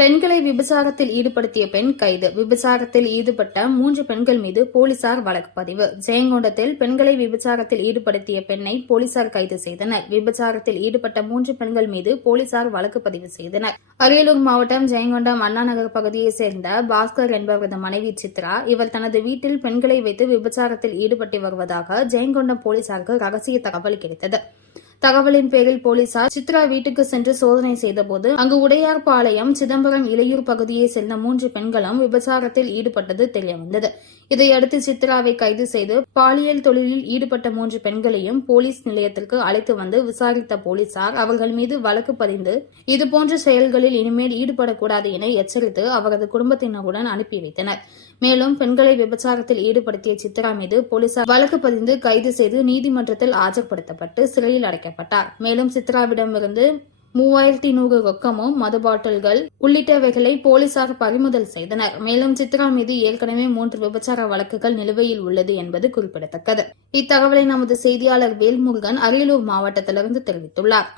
பெண்களை விபச்சாரத்தில் ஈடுபடுத்திய பெண் கைது. விபச்சாரத்தில் ஈடுபட்ட மூன்று பெண்கள் மீது போலீசார் வழக்கு பதிவு. ஜெயங்கொண்டத்தில் பெண்களை விபச்சாரத்தில் ஈடுபடுத்திய பெண்ணை போலீசார் கைது செய்தனர். விபச்சாரத்தில் ஈடுபட்ட மூன்று பெண்கள் மீது போலீசார் வழக்கு பதிவு செய்தனர். அரியலூர் மாவட்டம் ஜெயங்கொண்டம் அண்ணா நகர் பகுதியைச் சேர்ந்த பாஸ்கர் என்பவரது மனைவி சித்ரா இவர் தனது வீட்டில் பெண்களை வைத்து விபச்சாரத்தில் ஈடுபட்டு வருவதாக ஜெயங்கொண்டம் போலீசாருக்கு ரகசிய தகவல் கிடைத்தது. தகவலின் பேரில் போலீசார் சித்ரா வீட்டுக்கு சென்று சோதனை செய்தபோது அங்கு உடையார்பாளையம் சிதம்பரம் இளையூர் பகுதியை சேர்ந்த மூன்று பெண்களும் விபச்சாரத்தில் ஈடுபட்டது தெரியவந்தது. இதையடுத்து சித்ராவை கைது செய்து பாலியல் தொழிலில் ஈடுபட்ட மூன்று பெண்களையும் போலீஸ் நிலையத்திற்கு அழைத்து வந்து விசாரித்த போலீசார் அவர்கள் மீது வழக்கு பதிந்து இதுபோன்ற செயல்களில் இனிமேல் ஈடுபடக்கூடாது என எச்சரித்து அவரது குடும்பத்தினருடன் அனுப்பி வைத்தனர். மேலும் பெண்களை விபச்சாரத்தில் ஈடுபடுத்திய சித்ரா மீது போலீசார் வழக்கு பதிந்து கைது செய்து நீதிமன்றத்தில் ஆஜர்படுத்தப்பட்டு சிறையில் அடைக்கப்பட்டார். மேலும் சித்ராவிடமிருந்து மூவாயிரத்தி நூறு ரொக்கமும் மது பாட்டில்கள் உள்ளிட்டவைகளை போலீசார் பறிமுதல் செய்தனர். மேலும் சித்ரா மீது ஏற்கனவே மூன்று விபச்சார வழக்குகள் நிலுவையில் உள்ளது என்பது குறிப்பிடத்தக்கது. இத்தகவலை நமது செய்தியாளர் வேல்முருகன் அரியலூர் மாவட்டத்திலிருந்து தெரிவித்துள்ளார்.